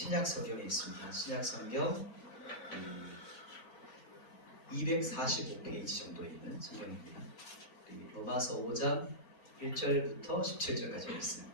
신약 성경에 있습니다. 신약 성경 245페이지 정도에 있는 성경입니다. 로마서 5장 1절부터 17절까지 있어요.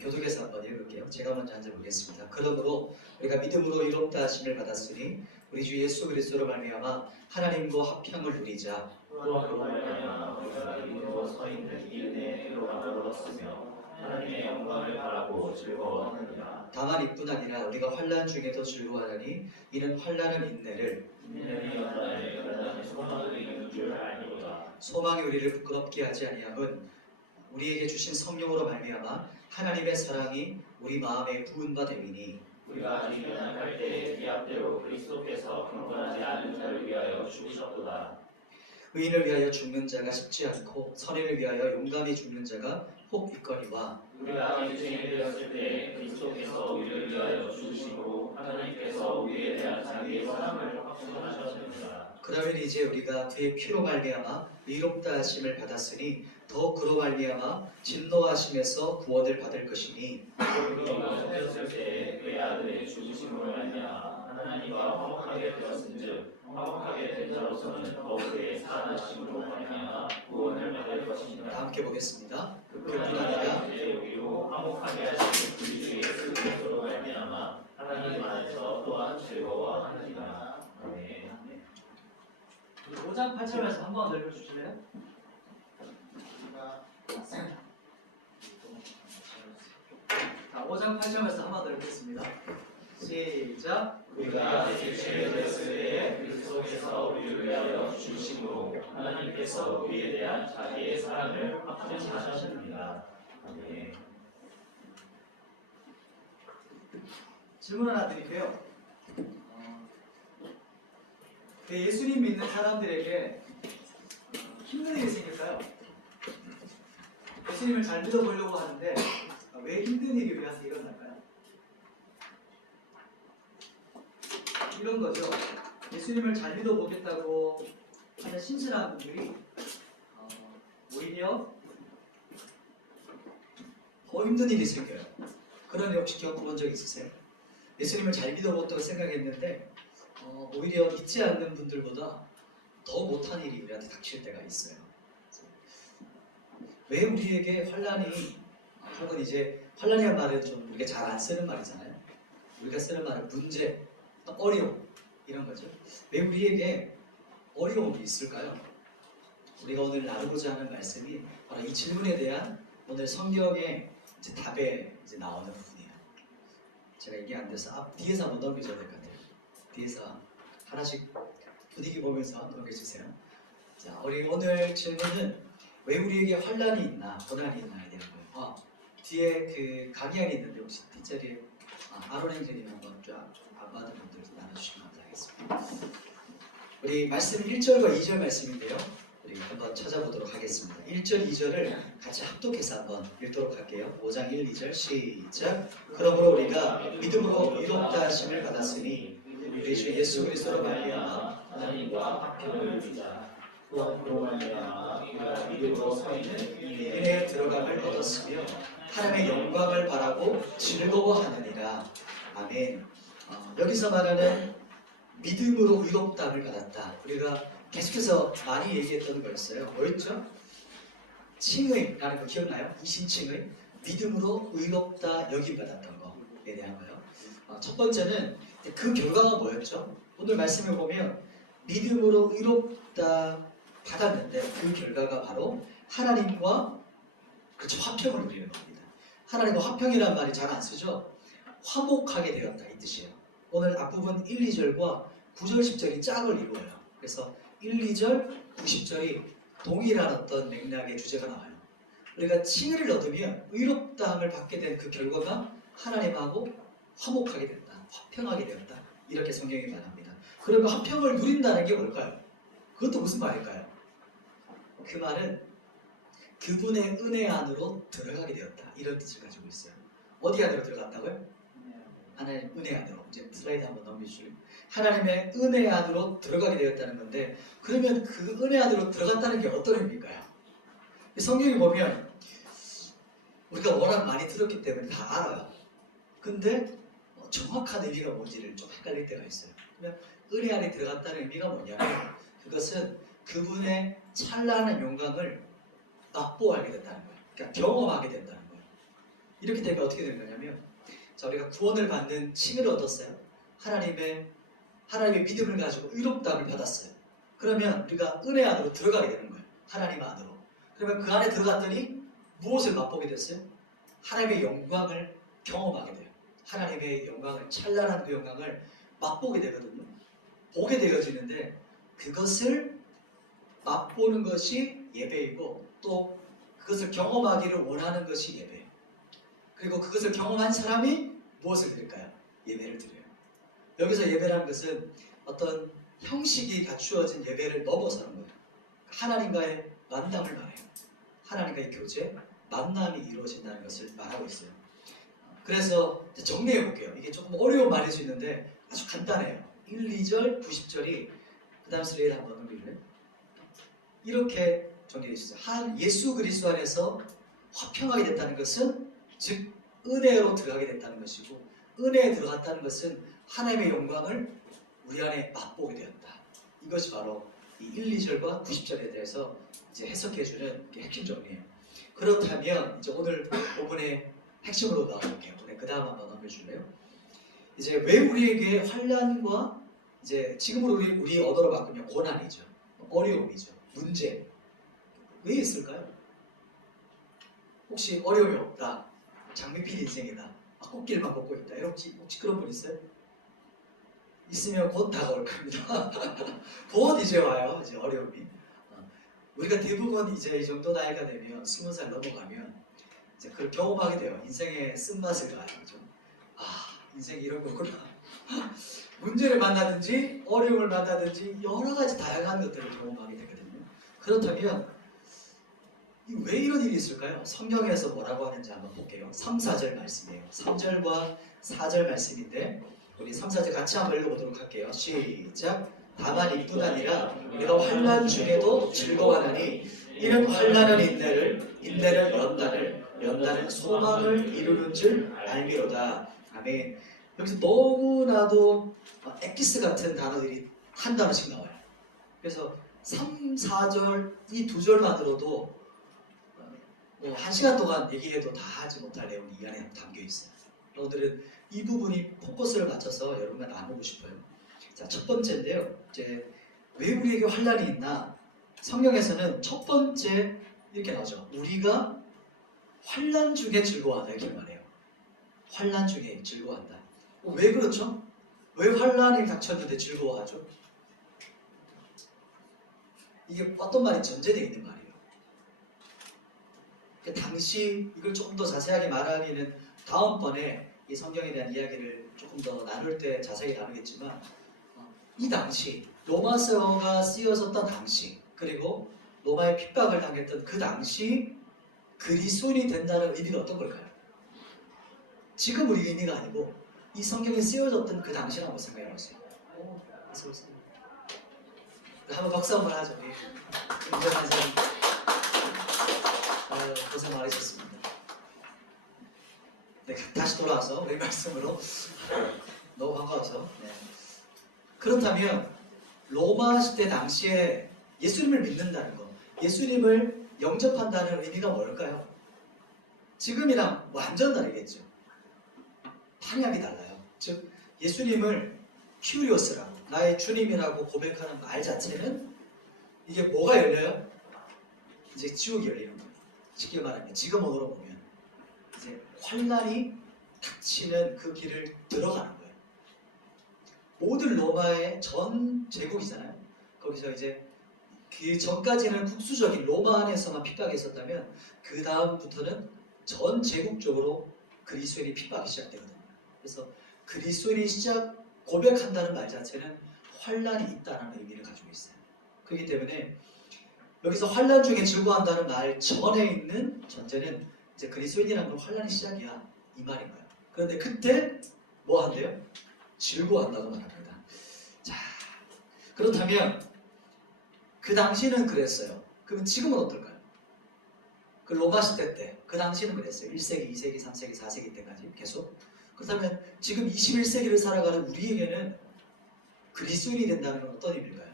교독에서 한번 읽을게요. 제가 먼저 한 절 보겠습니다. 그러므로 우리가 믿음으로 의롭다 하심을 받았으니 우리 주 예수 그리스도로 말미암아 하나님과 화평을 누리자. 또한 그로 말미암아 우리가 믿음으로 서 있는 이 은혜에 들어감을 얻었으며 하나님의 영광을 바라고 즐거워하느니라. 다만 이뿐 아니라 우리가 환난 중에도 즐거워하니 이는 환난은 인내를, 인내는 연단에 소망을 이루는 줄 알미로다. 소망이 우리를 부끄럽게 하지 아니함은 우리에게 주신 성령으로 말미암아 하나님의 사랑이 우리 마음에 부은 바 됨이니. 우리가 아직 연약할 때에 기약대로 그리스도께서 경건하지 않은 자를 위하여 죽으셨도다. 의인을 위하여 죽는 자가 쉽지 않고 선인을 위하여 용감히 죽는 자가 혹 있거니와. 우리가 아직 죄인이 되었을 때 그리스도께서 우리를 위하여 죽으시고 하나님께서 우리에 대한 자기의 사랑을 확증하셨습니다. 그러면 이제 우리가 그의 피로 말미암아 의롭다 하심을 받았으니 더 그로 말미암아 진노하심에서 구원을 받을 것이니. 우리가 생겼을 때에 그의 아들의 죽으심으로 말미암아 하나님과 화목하게 되었은즉 화목하게 된 자로서는 더 그의 살아나심으로 말미암아 구원을 받을 것입니다. 다 함께 보겠습니다. 그뿐 아니라 이제 우리로 화목하게 하신 우리 주 예수 그리스도로 말미암아 하나님 안에서 또한 즐거워하느니라. 아멘. 5장 8절에서 한번 읽어주실래요? 자, 5장 8절에서 한번 더 읽겠습니다. 시작. 우리가 아직 죄인이 되었을 때에 그리스도께서 우리를 위하여 죽으심으로 하나님께서 우리에 대한 자기의 사랑을 확증하셨습니다. 아멘. 질문 하나 드릴게요. 예수님 믿는 사람들에게 힘든 일이 생길까요? 예수님을 잘 믿어보려고 하는데 왜 힘든 일이 우리한테 일어날까요? 이런 거죠. 예수님을 잘 믿어보겠다고 하는 신실한 분들이 오히려 더 힘든 일이 생겨요. 그런 일 혹시 겪어본 적 있으세요? 예수님을 잘 믿어본다고 생각했는데 오히려 믿지 않는 분들보다 더 못한 일이 우리한테 닥칠 때가 있어요. 왜 우리에게 환난이, 혹은 이제 환난이라는 말은 좀 우리가 잘 안 쓰는 말이잖아요. 우리가 쓰는 말은 문제, 어려움 이런 거죠. 왜 우리에게 어려움이 있을까요? 우리가 오늘 나누고자 하는 말씀이 바로 이 질문에 대한 오늘 성경의 이제 답에 이제 나오는 부분이에요. 제가 이게 안 돼서 뒤에서 한번 넘겨줘야 될 것 같아요. 뒤에서 하나씩 분위기 보면서 넘겨주세요. 자, 우리 오늘 질문은 왜 우리에게 환난이 있나, 고난이 있나에 대한 거예요. 뒤에 그 강의안이 있는데 혹시 뒷자리에 아론 행제님 한번 쫙 안 받은 분들 나눠주시면 감사하겠습니다. 우리 말씀 1절과 2절 말씀인데요. 우리 한번 찾아보도록 하겠습니다. 1절, 2절을 같이 합독해서 한번 읽도록 할게요. 5장 1, 2절 시작. 그러므로 우리가 믿음으로 의롭다 하심을 받았으니 우리 주 예수 그리스도로 말미암아 하나님과 화평을 누리자. 또한 그로 말미암아 우리가 믿음으로 서 있는 이 은혜에 들어감을 얻었으며 하나님의 영광을 바라고 즐거워하느니라. 아멘. 여기서 말하는 믿음으로 의롭다함을 받았다. 우리가 계속해서 많이 얘기했던 거였어요. 뭐였죠? 칭의라는 거 기억나요? 이신칭의 믿음으로 의롭다 여김 받았던 거에 대한 거예요. 첫 번째는 그 결과가 뭐였죠? 오늘 말씀을 보면 믿음으로 의롭다 받았는데 그 결과가 바로 하나님과 화평을 누리는 겁니다. 하나님과 화평이라는 말이 잘 안 쓰죠? 화목하게 되었다 이 뜻이에요. 오늘 앞부분 1, 2절과 9절, 10절이 짝을 이루어요. 그래서 1, 2절, 9, 10절이 동일한 어떤 맥락의 주제가 나와요. 우리가 칭의를 얻으면 의롭다함을 받게 된 그 결과가 하나님하고 화목하게 된다, 화평하게 되었다, 이렇게 성경이 말합니다. 그러면 화평을 누린다는 게 뭘까요? 그것도 무슨 말일까요? 그 말은 그분의 은혜 안으로 들어가게 되었다, 이런 뜻을 가지고 있어요. 어디 안으로 들어갔다고요? 하나님의 은혜 안으로. 이제 슬라이드 한번 넘겨주실래요? 하나님의 은혜 안으로 들어가게 되었다는 건데, 그러면 그 은혜 안으로 들어갔다는 게 어떤 의미일까요? 성경에 보면 우리가 워낙 많이 들었기 때문에 다 알아요. 근데 정확한 의미가 뭔지를 좀 헷갈릴 때가 있어요. 그러면 은혜 안에 들어갔다는 의미가 뭐냐면 그것은 그분의 찬란한 영광을 맛보하게 된다는 거예요. 그러니까 경험하게 된다는 거예요. 이렇게 되면 어떻게 되는 거냐면 자, 우리가 구원을 받는 칭의를 얻었어요. 하나님의 믿음을 가지고 의롭다함을 받았어요. 그러면 우리가 은혜 안으로 들어가게 되는 거예요. 하나님 안으로. 그러면 그 안에 들어갔더니 무엇을 맛보게 됐어요? 하나님의 영광을 경험하게 돼요. 하나님의 영광을, 찬란한 그 영광을 맛보게 되거든요. 보게 되어지는데 그것을 맛보는 것이 예배이고 또 그것을 경험하기를 원하는 것이 예배예요. 그리고 그것을 경험한 사람이 무엇을 드릴까요? 예배를 드려요. 여기서 예배라는 것은 어떤 형식이 갖추어진 예배를 넘어서는 거예요. 하나님과의 만남을 말해요. 하나님과의 교제, 만남이 이루어진다는 것을 말하고 있어요. 그래서 정리해 볼게요. 이게 조금 어려운 말일 수 있는데 아주 간단해요. 1, 2절, 90절이 그 다음 슬레이드 한번 넘길래요. 이렇게 정리해 주세요. 한 예수 그리스도 안에서 화평하게 됐다는 것은 즉 은혜로 들어가게 됐다는 것이고 은혜에 들어갔다는 것은 하나님의 영광을 우리 안에 맛보게 되었다. 이것이 바로 이 1, 2절과 90절에 대해서 이제 해석해주는 핵심 정리예요. 그렇다면 이제 오늘 5분의 핵심으로 나와볼게요. 그 다음 한번 넘겨줄래요? 이제 왜 우리에게 환난과 이제 지금으로 우리 언어로 바꾸면 고난이죠, 어려움이죠, 문제 왜 있을까요? 혹시 어려움이 없다, 장밋빛 인생이다, 꽃길만 걷고 있다, 혹시 그런 분 있어요? 있으면 곧 다가올 겁니다. 곧 이제 와요. 이제 어려움이. 우리가 대부분 이제 이 정도 나이가 되면 20살 넘어가면 이제 그걸 경험하게 돼요. 인생의 쓴맛을 가요. 그죠? 아, 인생이 이런 거구나. 문제를 만나든지 어려움을 만나든지 여러 가지 다양한 것들을 경험하게 되거든요. 그렇다면 왜 이런 일이 있을까요? 성경에서 뭐라고 하는지 한번 볼게요. 3, 4절 말씀이에요. 3절과 4절 말씀인데 우리 3, 4절 같이 한번 읽어보도록 할게요. 시작. 다만 이뿐 아니라 우리가 환난 중에도 즐거워하나니 이는 환난은 인내는 연단은 소망을 이루는 줄 알미로다. 아멘. 여기서 너무나도 엑기스 같은 단어들이 한 단어씩 나와요. 그래서 3, 4절 이 두 절만으로도 뭐 1시간 동안 얘기해도 다 하지 못할 내용이 이 안에 담겨 있어요. 오늘은 이 부분이 포커스를 맞춰서 여러분과 나누고 싶어요. 자, 첫 번째인데요. 이제 왜 우리에게 환난이 있나? 성경에서는 첫 번째 이렇게 나오죠. 우리가 환난 중에 즐거워한다 이렇게 말해요. 환난 중에 즐거워한다. 왜 그렇죠? 왜 환난이 닥쳤는데 즐거워하죠? 이게 어떤 말이 전제되어 있는 말이에요. 당시 이걸 조금 더 자세하게 말하기는 다음번에 이 성경에 대한 이야기를 조금 더 나눌 때 자세히 나누겠지만 이 당시 로마서가 쓰여졌던 당시 그리고 로마의 핍박을 당했던 그 당시 그리스도인이 된다는 의미는 어떤 걸까요? 지금 우리 의미가 아니고 이 성경에 쓰여졌던 그 당시라고 생각해보세요. 한번 박수 한번 하죠. 우리 김정환 선생님 고생 많으셨습니다. 네, 다시 돌아와서 우리 말씀으로 너무 반가워서 그렇다면 로마 시대 당시에 예수님을 믿는다는 것, 예수님을 영접한다는 의미가 뭘까요? 지금이랑 완전 다르겠죠. 방향이 달라요. 즉 예수님을 큐리오스라고 나의 주님이라고 고백하는 말 자체는 이게 뭐가 열려요? 이제 지옥이 열리는 거예요. 쉽게 말하면 지금 언어로 보면 이제 환난이 닥치는 그 길을 들어가는 거예요. 모든 로마의 전 제국이잖아요. 거기서 이제 그 전까지는 국수적인 로마 안에서만 핍박이 있었다면 그 다음부터는 전 제국적으로 그리스도인이 핍박이 시작되거든요. 그래서 그리스도인이 고백한다는 말 자체는 환난이 있다는 의미를 가지고 있어요. 그렇기 때문에 여기서 환난 중에 즐거워한다는 말 전에 있는 전제는 이제 그리스도인이라는 건 환난이 시작이야 이 말인 거예요. 그런데 그때 뭐 한대요? 즐거워한다고 말합니다. 자, 그렇다면 그 당시는 그랬어요. 그러면 지금은 어떨까요? 그 로마 시대 때 그 당시는 그랬어요. 1세기, 2세기, 3세기, 4세기 때까지 계속. 그렇다면 지금 21세기를 살아가는 우리에게는 그리스도인이 된다는 건 어떤 의미일까요?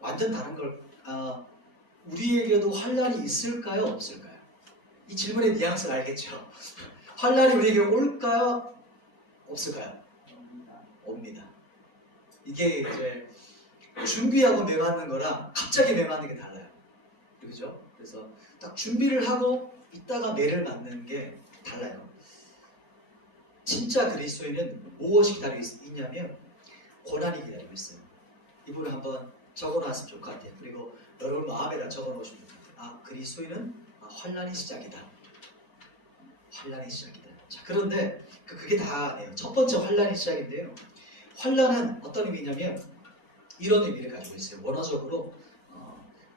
완전 다른 걸 우리에게도 환란이 있을까요? 없을까요? 이 질문의 뉘앙스를 알겠죠? 환란이 우리에게 올까요? 없을까요? 옵니다. 이게 이제 준비하고 매 맞는 거랑 갑자기 매 맞는 게 달라요. 그죠? 그래서 딱 준비를 하고 있다가 매를 맞는 게 달라요. 진짜 그리스도인은 무엇이 기다리고 있냐면 고난이 기다리고 있어요. 이분을 한번 적어놨으면 좋을 것 같아요. 그리고 여러분 마음에다 적어놓으시면 좋을 것 같아요. 그리스도인은 환란이 시작이다. 환란이 시작이다. 자, 그런데 그게 다 아니에요. 첫 번째 환란이 시작인데요. 환란은 어떤 의미냐면 이런 의미를 가지고 있어요. 원어적으로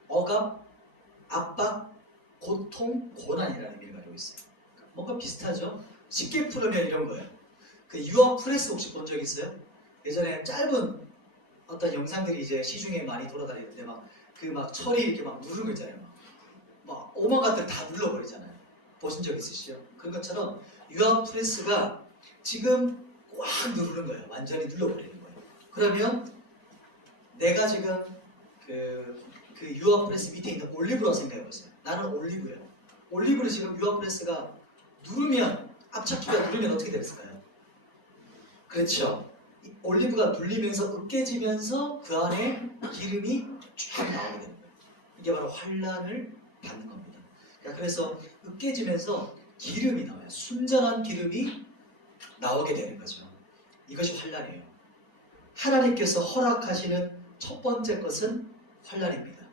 억압, 압박, 고통, 고난이라는 의미를 가지고 있어요. 뭔가 비슷하죠? 쉽게 풀으면 이런 거예요. 그 유어 프레스 혹시 본 적 있어요? 예전에 짧은 어떤 영상들이 이제 시중에 많이 돌아다니는데 막 철이 이렇게 막 누르는 거 있잖아요. 막 오만 가지를 다 눌러버리잖아요. 보신 적 있으시죠? 그런 것처럼 유어 프레스가 지금 꽉 누르는 거예요. 완전히 눌러버리는 거예요. 그러면 내가 지금 그 유어 프레스 밑에 있는 올리브라고 생각해보세요. 나는 올리브예요. 올리브를 지금 유어 프레스가 누르면 압착기가 누르면 어떻게 됐을까요? 그렇죠. 이 올리브가 눌리면서 으깨지면서 그 안에 기름이 쫙 나오게 되는 거예요. 이게 바로 환란을 받는 겁니다. 그래서 으깨지면서 기름이 나와요. 순전한 기름이 나오게 되는 거죠. 이것이 환란이에요. 하나님께서 허락하시는 첫 번째 것은 환란입니다.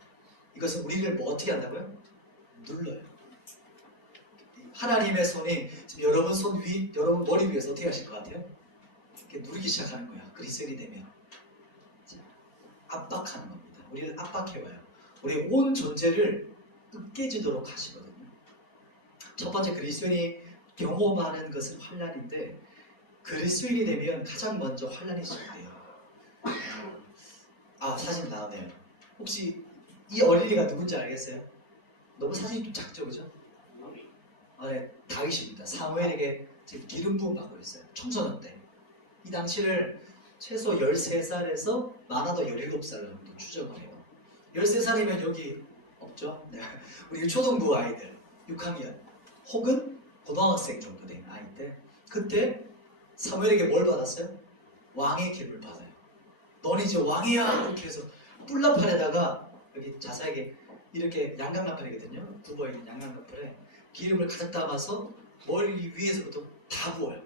이것은 우리를 뭐 어떻게 한다고요? 눌러요. 하나님의 손이 지금 여러분 손 위, 여러분 머리 위에서 어떻게 하실 것 같아요? 이렇게 누르기 시작하는 거야. 그리스도인이 되면. 자, 압박하는 겁니다. 우리를 압박해와요. 우리의 온 존재를 으깨지도록 하시거든요. 첫 번째 그리스도인이 경험하는 것은 환란인데 그리스도인이 되면 가장 먼저 환란이 시작돼요. 사진 나오네요. 혹시 이 어린이가 누군지 알겠어요? 너무 사진이 좀 작죠, 그죠? 네, 다윗입니다. 사무엘에게 지금 기름 부음 받고 있어요. 청소년 때. 이 당시를 최소 13살에서 많아도 17살 정도 추정을 해요. 13살이면 여기 없죠? 네. 우리 초등부 아이들 6학년 혹은 고등학생 정도 된 아이 때 그때 사무엘에게 뭘 받았어요? 왕의 기름을 받아요. 너는 이제 왕이야! 이렇게 해서 뿔나판에다가 여기 자사에게 이렇게 양강나팔이거든요. 굽어있는 양강나팔에 기름을 가득 담아서 머리 위에서부터 다 부어요.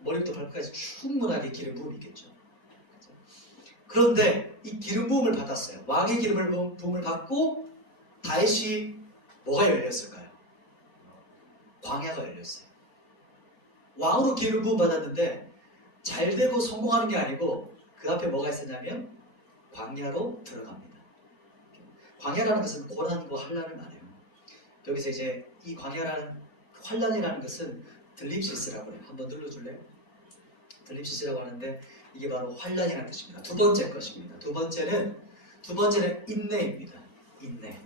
머리부터 발끝까지 충분하게 기름 부음이 있겠죠. 그런데 이 기름 부음을 받았어요. 왕의 기름 부음을 받고 다윗이 뭐가 열렸을까요? 광야가 열렸어요. 왕으로 기름 부음 받았는데 잘 되고 성공하는 게 아니고 그 앞에 뭐가 있었냐면 광야로 들어갑니다. 광야라는 것은 고난과 환란을 말해요. 여기서 이제 이 광야라는 환란이라는 것은 들립시스라고 해요. 한번 눌러줄래요? 들립시스라고 하는데 이게 바로 환란이라는 뜻입니다. 두 번째 것입니다. 두 번째는 인내입니다. 인내.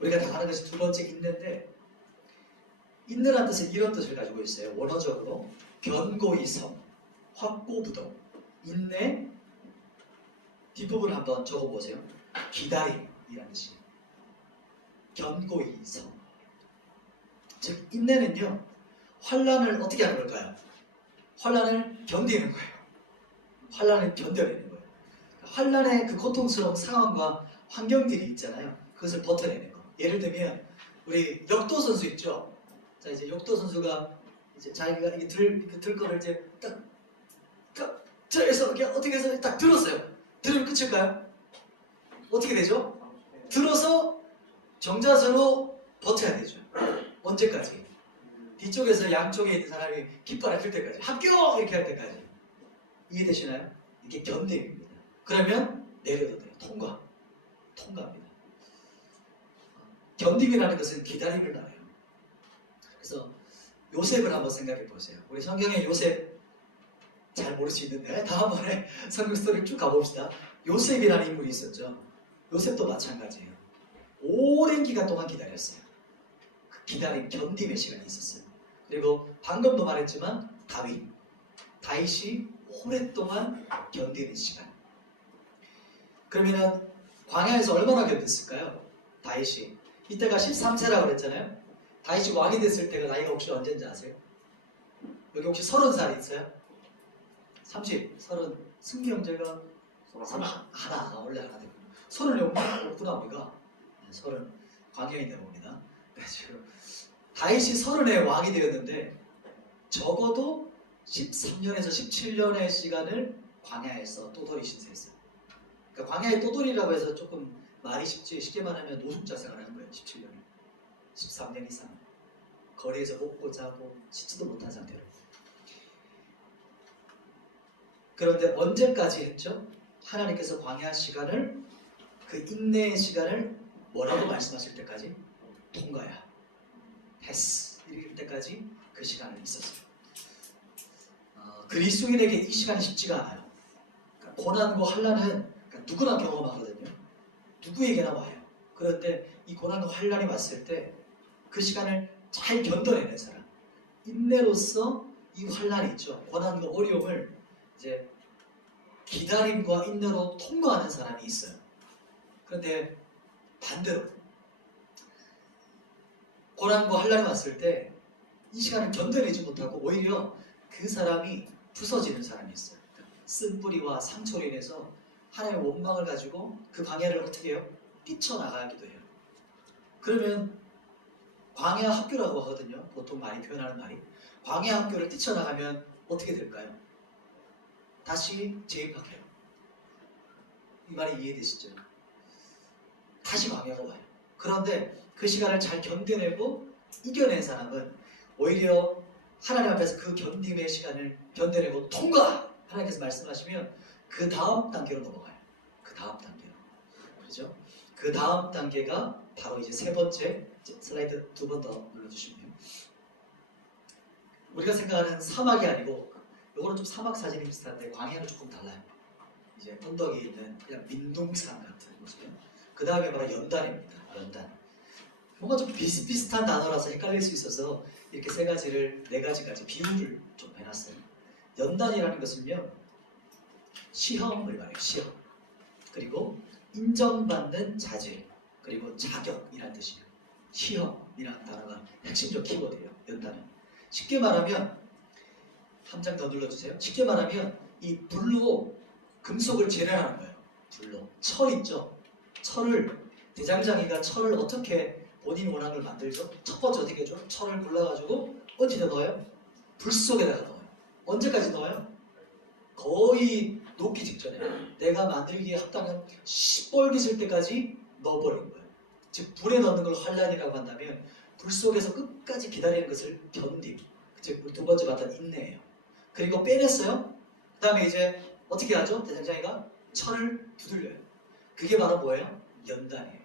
우리가 다 아는 것이 두 번째 인내인데 인내라는 뜻은 이런 뜻을 가지고 있어요. 원어적으로 견고히 섬, 확고부동, 인내. 뒷부분을 한번 적어보세요. 기다림이라는 뜻이에요. 견고히 섬. 즉 인내는요. 환란을 어떻게 하는 걸까요? 환란을 견디는 거예요. 환란을 견뎌내는 거예요. 환란의 그 고통스러운 상황과 환경들이 있잖아요. 그것을 버텨내는 거. 예를 들면 우리 역도 선수 있죠. 자 이제 역도 선수가 이제 자기가 이게 들 거를 이제 딱 해서 이렇게 어떻게 해서 딱 들었어요. 들으면 끝일까요? 어떻게 되죠? 들어서 정자세로 버텨야 되죠. 언제까지? 뒤쪽에서 양쪽에 있는 사람이 깃발을 들 때까지 합격! 이렇게 할 때까지. 이해되시나요? 이게 견딤입니다. 그러면 내려도 돼요. 통과합니다. 견딤이라는 것은 기다림을 말해요. 그래서 요셉을 한번 생각해 보세요. 우리 성경에 요셉 잘 모를 수 있는데 다음번에 성경 스토리를 쭉 가봅시다. 요셉이라는 인물이 있었죠. 요셉도 마찬가지예요. 오랜 기간 동안 기다렸어요. 그 기다림, 견딤의 시간이 있었어요. 그리고 방금도 말했지만 다윗이 오랫동안 견디는 시간. 그러면은 광야에서 얼마나 견뎠을까요? 다윗이 이때가 13세라고 그랬잖아요. 다윗이 왕이 됐을 때가 나이가 혹시 언제인지 아세요? 여기 혹시 30살 있어요? 30, 30, 승기 형제가 하나, 원래 하나 되고 30이 없구나 우리가. 30, 광야인데 봅니다. 지금 다윗이 30에 왕이 되었는데 적어도 13년에서 17년의 시간을 광야에서 또돌이 신세했어요. 그러니까 광야의 또돌이라고 해서 조금 말이 쉽게 말하면 노숙자 생활하는 거예요. 17년을 13년 이상 거리에서 먹고 자고 씻지도 못한 상태로. 그런데 언제까지 했죠? 하나님께서 광야 시간을, 그 인내의 시간을 뭐라고 말씀하실 때까지? 통과야, 패스, 이럴 때까지 그 시간을 있었어요. 그리스도인에게 이 시간이 쉽지가 않아요. 그러니까 고난과 환난은 누구나 경험하거든요. 누구에게나 와요. 그런데 이 고난과 환난이 왔을 때 그 시간을 잘 견뎌내는 사람, 인내로서 이 환난이 있죠. 고난과 어려움을 이제 기다림과 인내로 통과하는 사람이 있어요. 그런데 반대로 고난과 환난이 왔을 때 이 시간을 견뎌내지 못하고 오히려 그 사람이 부서지는 사람이 있어요. 쓴뿌리와 상처로 인해서 하나님의 원망을 가지고 그 광야를 어떻게 해요? 뛰쳐나가기도 해요. 그러면 광야 학교라고 하거든요. 보통 많이 표현하는 말이. 광야 학교를 뛰쳐나가면 어떻게 될까요? 다시 재입학해요. 이 말이 이해되시죠? 다시 광야가 와요. 그런데 그 시간을 잘 견뎌내고 이겨낸 사람은 오히려 하나님 앞에서 그 견딤의 시간을 견뎌내고 통과! 하나님께서 말씀하시면 그 다음 단계로 넘어가요. 그 다음 단계로. 그렇죠? 그 다음 단계가 바로 이제 세 번째, 슬라이드 두 번 더 눌러주시면, 우리가 생각하는 사막이 아니고, 요거는 좀 사막 사진이 비슷한데 광야는 조금 달라요. 이제 언덕에 있는 그냥 민둥산 같은 곳이에요. 그 다음에 바로 연단입니다. 연단. 뭔가 좀 비슷비슷한 단어라서 헷갈릴 수 있어서 이렇게 네 가지까지 비유를 좀 해놨어요. 연단이라는 것은요, 시험을 말해요. 시험. 그리고 인정받는 자질, 그리고 자격이라는 뜻이에요. 시험이라는 단어가 핵심적 키워드예요. 연단은. 쉽게 말하면, 한 장 더 눌러주세요. 쉽게 말하면 이 불로 금속을 재련하는 거예요. 불로. 철 있죠? 대장장이가 철을 어떻게 본인이 원하는 걸 만들죠? 첫 번째 어떻게 해줘? 철을 골라가지고 어디다 넣어요? 불 속에다가 넣어요. 언제까지 넣어요? 거의 녹기 직전에 내가 만들기에 합당한 시뻘갰을 때까지 넣어버리는 거예요. 즉 불에 넣는 걸 환란이라고 한다면 불 속에서 끝까지 기다리는 것을 견딤. 즉 두 번째 봤던 인내예요. 그리고 빼냈어요. 그 다음에 이제 어떻게 하죠? 대장장이가 철을 두들려요. 그게 바로 뭐예요? 연단이에요. 연단.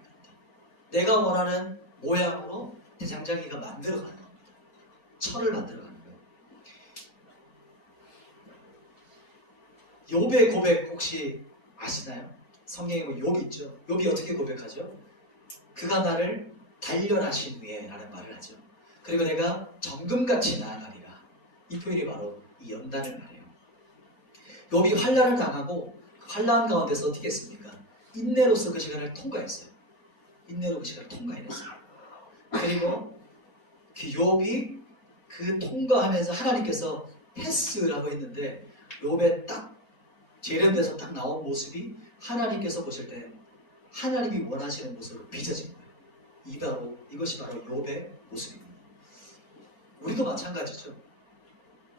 내가 원하는 모양으로 대장장이가 만들어가는 겁니다. 철을 만들어가는 거예요. 욥의 고백 혹시 아시나요? 성경에 보면 욥이 있죠. 욥이 어떻게 고백하죠? 그가 나를 단련하신 후에 라는 말을 하죠. 그리고 내가 정금같이 나아가리라. 이 표현이 바로 이 연단을 말해요. 욥이 환난을 당하고 그 환난 가운데서 어떻게 했습니까? 인내로서 그 시간을 통과했어요. 인내로 그 시간을 통과해냈어요. 그리고 그 욥이 그 통과하면서 하나님께서 패스라고 했는데 욥의 딱 재련돼서 딱 나온 모습이 하나님께서 보실 때 하나님이 원하시는 모습으로 빚어진 거예요. 이것이 바로 욥의 모습입니다. 우리도 마찬가지죠.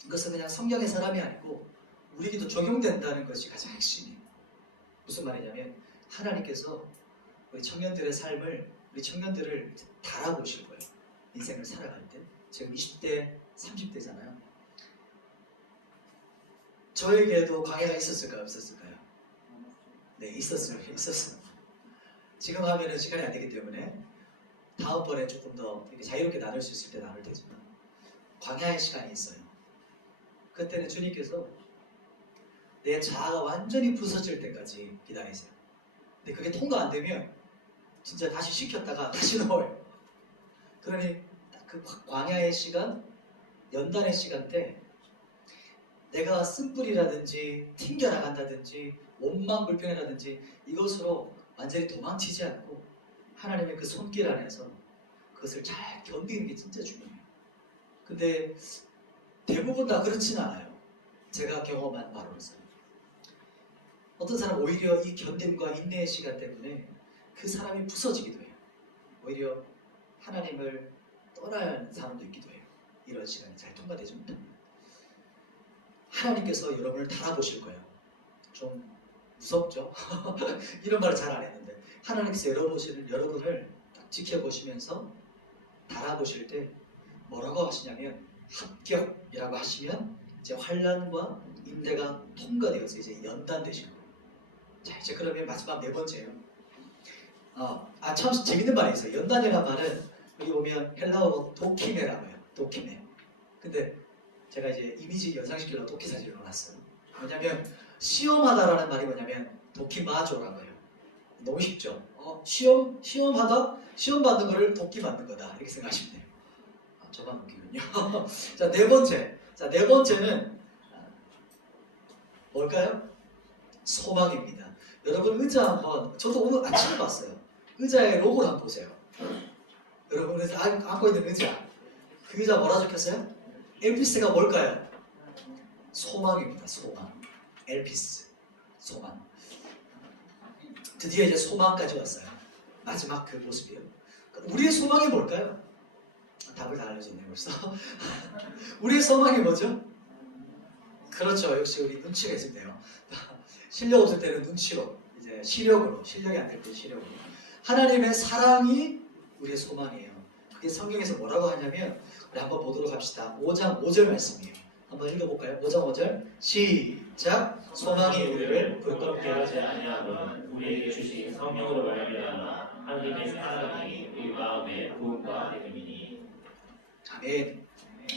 이것은 그냥 성경의 사람이 아니고 우리에게도 적용된다는 것이 가장 핵심이에요. 무슨 말이냐면 하나님께서 우리 청년들의 삶을, 우리 청년들을 달아보실 거예요. 인생을 살아갈 때. 지금 20대, 30대잖아요. 저에게도 광야가 있었을까요? 없었을까요? 네, 있었어요. 지금 하면은 시간이 안 되기 때문에 다음번에 조금 더 이렇게 자유롭게 나눌 수 있을 때 나눌 테지만 광야의 시간이 있어요. 그때는 주님께서 내 자아가 완전히 부서질 때까지 기다리세요. 근데 그게 통과 안 되면 진짜 다시 시켰다가 다시 넣어요. 그러니 그 광야의 시간, 연단의 시간 때 내가 쓴뿌리라든지 튕겨나간다든지 원망 불평이라든지 이것으로 완전히 도망치지 않고 하나님의 그 손길 안에서 그것을 잘 견디는 게 진짜 중요해요. 근데 대부분 다 그렇진 않아요. 제가 경험한 바로로서 어떤 사람 오히려 이 견딤과 인내의 시간 때문에 그 사람이 부서지기도 해요. 오히려 하나님을 떠날 사람도 있기도 해요. 이런 시간이 잘 통과되지 못합니다. 하나님께서 여러분을 달아보실 거예요. 좀 무섭죠? 이런 말을 잘 안 했는데 하나님께서 여러분을 딱 지켜보시면서 달아보실 때 뭐라고 하시냐면 합격이라고 하시면 이제 환난과 인내가 통과되어서 이제 연단되실 거예요. 자, 이제 그러면 마지막 네 번째요. 참 재밌는 말이 있어요. 연단이라는 말은 여기 보면 헬라어로 도키메라고 해요. 도키메. 근데 제가 이제 이미지 연상시키려고 도끼 사진을 넣어놨어요. 왜냐면 시험하다라는 말이 뭐냐면 도키마조라고 해요. 너무 쉽죠? 시험하다? 시험 받는 거를 도끼 맞는 거다. 이렇게 생각하시면 돼요. 저만 웃기군요. 자, 네 번째. 자, 네 번째는 뭘까요? 소망입니다. 여러분 의자 한번, 저도 오늘 아침에 봤어요. 의자의 로고를 한번 보세요. 여러분 의자 안고 있는 의자. 그 의자 뭐라 적혔어요? 엘피스가 뭘까요? 소망입니다. 소망. 엘피스. 소망. 드디어 이제 소망까지 왔어요. 마지막 그 모습이요. 우리의 소망이 뭘까요? 답을 다 알려줬네요 벌써. 우리의 소망이 뭐죠? 그렇죠. 역시 우리 눈치가 있으면 돼요. 실력 없을 때는 눈치로, 이제 시력으로, 실력이 안 될 때 시력으로. 하나님의 사랑이 우리의 소망이에요. 그게 성경에서 뭐라고 하냐면 우리 한번 보도록 합시다. 5장 5절 말씀이에요. 한번 읽어볼까요? 5장 5절 시작. 소망이 우리를 불겁게 하지 아니하고는 우리에게 주신 성령으로 말미암아 하나님의 사랑이 우리 마음에 부음과 되음이니. 아멘.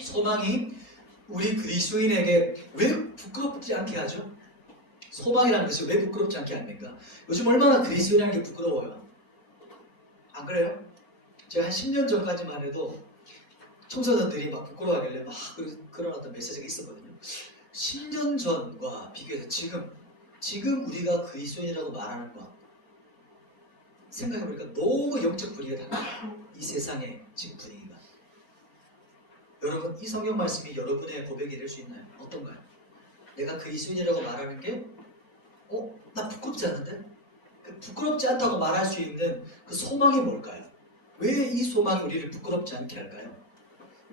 소망이 우리 그리스도인에게 왜 부끄럽지 않게 하죠? 소망이라는 것이 왜 부끄럽지 않게 합니까? 요즘 얼마나 그리스도인이라는 게 부끄러워요. 안 그래요? 제가 한 10년 전까지만 해도 청소년들이 막 부끄러워하길래 막 그런 어떤 메시지가 있었거든요. 10년 전과 비교해서 지금 우리가 그리스도인이라고 말하는 것 생각해보니까 너무 영적 분위기가 달라요. 이 세상의 지금 분위기가. 여러분, 이 성경 말씀이 여러분의 고백이 될 수 있나요? 어떤가요? 내가 그리스도인이라고 말하는 게 나 부끄럽지 않은데? 부끄럽지 않다고 말할 수 있는 그 소망이 뭘까요? 왜 이 소망이 우리를 부끄럽지 않게 할까요?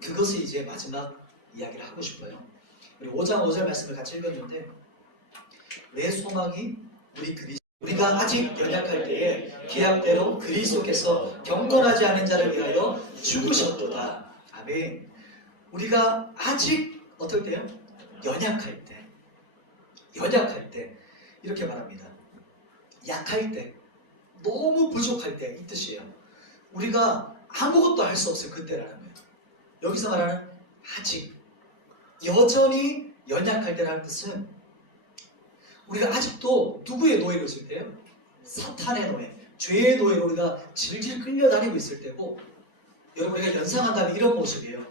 그것을 이제 마지막 이야기를 하고 싶어요. 우리 5장 5절 말씀을 같이 읽었는데 왜 소망이 우리가 아직 연약할 때에 계약대로 그리스도께서 경건하지 않은 자를 위하여 죽으셨도다. 아멘. 우리가 아직 어떨 때요? 연약할 때 이렇게 말합니다. 약할 때, 너무 부족할 때 이 뜻이에요. 우리가 아무것도 할 수 없을 그때라는 거예요. 여기서 말하는 아직, 여전히 연약할 때라는 뜻은 우리가 아직도 누구의 노예로 있을 때요? 사탄의 노예, 죄의 노예로 우리가 질질 끌려다니고 있을 때고, 여러분 우리가 연상한다면 이런 모습이에요.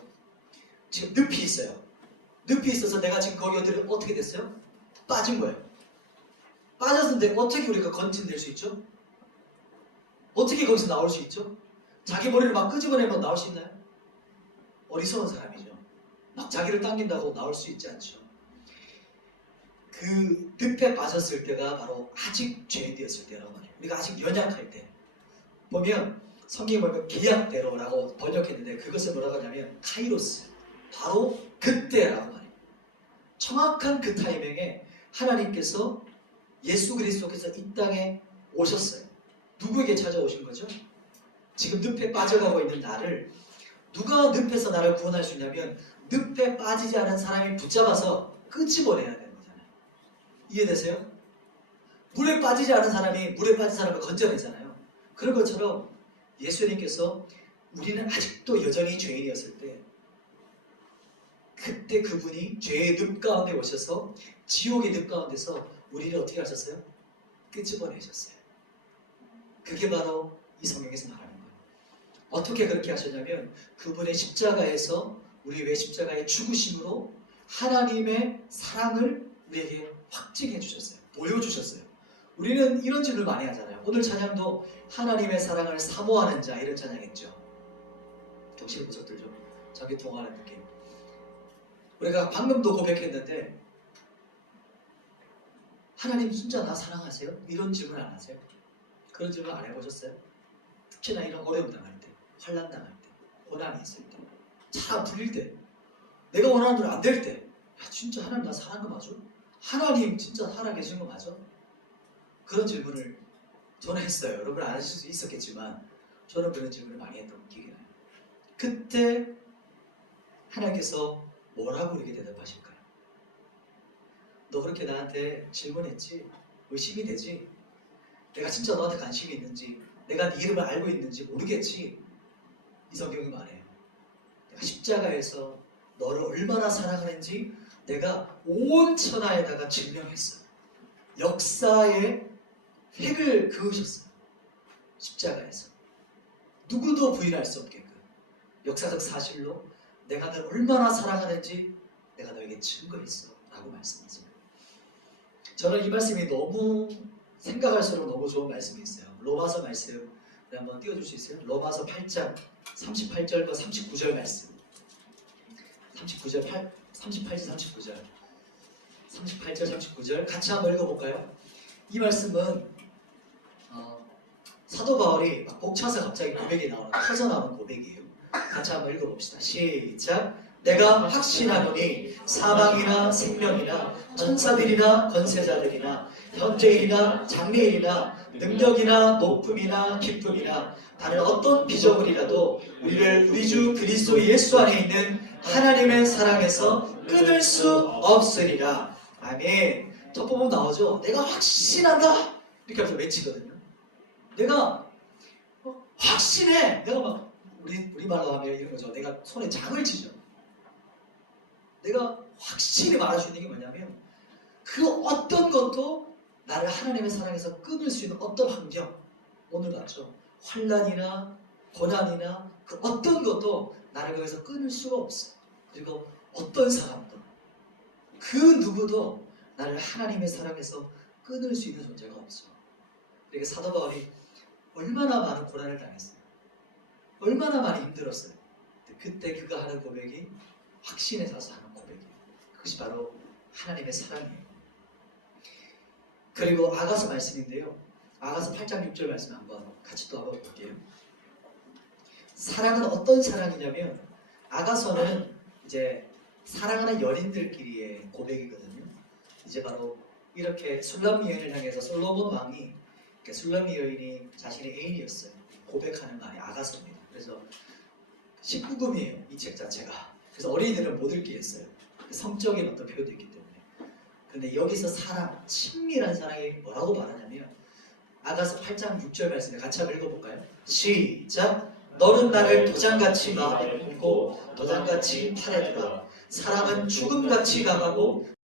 지금 늪이 있어요. 늪이 있어서 내가 지금 거기 어떻게 됐어요? 빠진 거예요. 빠졌는데 어떻게 우리가 건진될 수 있죠? 어떻게 거기서 나올 수 있죠? 자기 머리를 막 끄집어내면 나올 수 있나요? 어리석은 사람이죠. 막 자기를 당긴다고 나올 수 있지 않죠. 그 늪에 빠졌을 때가 바로 아직 죄인되었을 때라고 말해요. 우리가 아직 연약할 때. 보면 성경에 보면 계약대로라고 번역했는데 그것을 뭐라고 하냐면 카이로스. 바로 그때라고 말해요. 정확한 그 타이밍에 하나님께서 예수 그리스도께서 이 땅에 오셨어요. 누구에게 찾아오신 거죠? 지금 늪에 빠져가고 있는 나를, 누가 늪에서 나를 구원할 수 있냐면 늪에 빠지지 않은 사람이 붙잡아서 끄집어내야 되는 거잖아요. 이해되세요? 물에 빠지지 않은 사람이 물에 빠진 사람을 건져내잖아요. 그런 것처럼 예수님께서 우리는 아직도 여전히 죄인이었을 때 그때 그분이 죄의 늪 가운데 오셔서 지옥의 늪 가운데서 우리를 어떻게 하셨어요? 끄집어내셨어요. 그게 바로 이 성경에서 말하는 거예요. 어떻게 그렇게 하셨냐면 그분의 십자가에서 우리 왜 십자가의 죽으심으로 하나님의 사랑을 우리에게 확증해 주셨어요. 보여주셨어요. 우리는 이런 질문을 많이 하잖아요. 오늘 찬양도 하나님의 사랑을 사모하는 자 이런 찬양했죠. 동시에 부족들 좀 자기 통하는 느낌. 우리가 방금도 고백했는데 하나님 진짜 나 사랑하세요? 이런 질문 안 하세요? 그런 질문 안 해보셨어요? 특히나 이런 어려움 당할 때, 환난 당할 때, 고난이 있을 때, 잘 안 풀릴 때, 내가 원하는 대로 안 될 때, 야 진짜 하나님 나 사랑한 거 맞아? 하나님 진짜 살아계신 거 맞아? 그런 질문을 저는 했어요. 여러분 안 하실 수 있었겠지만 저는 그런 질문을 많이 했던 기억이 나요. 그때 하나님께서 뭐라고 이렇게 대답하실까요? 너 그렇게 나한테 질문했지? 의심이 되지? 내가 진짜 너한테 관심이 있는지, 내가 네 이름을 알고 있는지 모르겠지? 이 성경이 말해요. 내가 십자가에서 너를 얼마나 사랑하는지 내가 온 천하에다가 증명했어요. 역사의 획을 그으셨어요. 십자가에서. 누구도 부인할 수 없게끔 역사적 사실로 내가 너를 얼마나 사랑하는지 내가 너에게 증거했어 라고 말씀하십니다. 저는 이 말씀이 너무 생각할수록 너무 좋은 말씀이 있어요. 로마서 말씀 한번 띄워줄 수 있어요? 로마서 8장 38절과 39절 말씀. 38절 39절 38절 39절 같이 한번 읽어볼까요? 이 말씀은 사도 바울이 막 벅차서 갑자기 고백이 나오는 터져 나오는 고백이에요. 같이 한번 읽어봅시다. 시작. 내가 확신하노니 사망이나 생명이나 천사들이나 권세자들이나 현재일이나 장래일이나 능력이나 높음이나 기쁨이나 다른 어떤 피조물이라도 우리를 우리 주 그리스도 예수 안에 있는 하나님의 사랑에서 끊을 수 없으리라. 아멘. 첫 부분 나오죠. 내가 확신한다 이렇게 하면서 외치거든요. 내가 확신해. 내가 막 우리말로 하면 이런 거죠. 내가 손에 장을 치죠. 내가 확실히 말할 수 있는 게 뭐냐면 그 어떤 것도 나를 하나님의 사랑에서 끊을 수 있는 어떤 환경, 오늘 봤죠. 환난이나 고난이나 그 어떤 것도 나를 거기서 끊을 수가 없어. 그리고 어떤 사람도 그 누구도 나를 하나님의 사랑에서 끊을 수 있는 존재가 없어. 그러니까 사도 바울이 얼마나 많은 고난을 당했어요. 얼마나 많이 힘들었어요. 그때 그가 하는 고백이 확신에 서서 하는 고백이에요. 그것이 바로 하나님의 사랑이에요. 그리고 아가서 말씀인데요. 아가서 8장 6절 말씀 한번 같이 또 한번 볼게요. 사랑은 어떤 사랑이냐면 아가서는 이제 사랑하는 연인들끼리의 고백이거든요. 이제 바로 이렇게 술람미 여인을 향해서 솔로몬 왕이 술람미 여인이 자신의 애인이었어요. 고백하는 말이 아가서입니다. 그래서 19금이에요. 이 책 자체가. 그래서 어린이들은 못 읽게 했어요. 성적인 어떤 표현도 있기 때문에. 근데 여기서 사랑, 친밀한 사랑이 뭐라고 말하냐면 아가서 8장 6절 말씀에 같이 한번 읽어볼까요? 시작! 너는 나를 도장같이 마음에 품고 도장같이 팔에 두라. 사랑은 죽음같이 강하고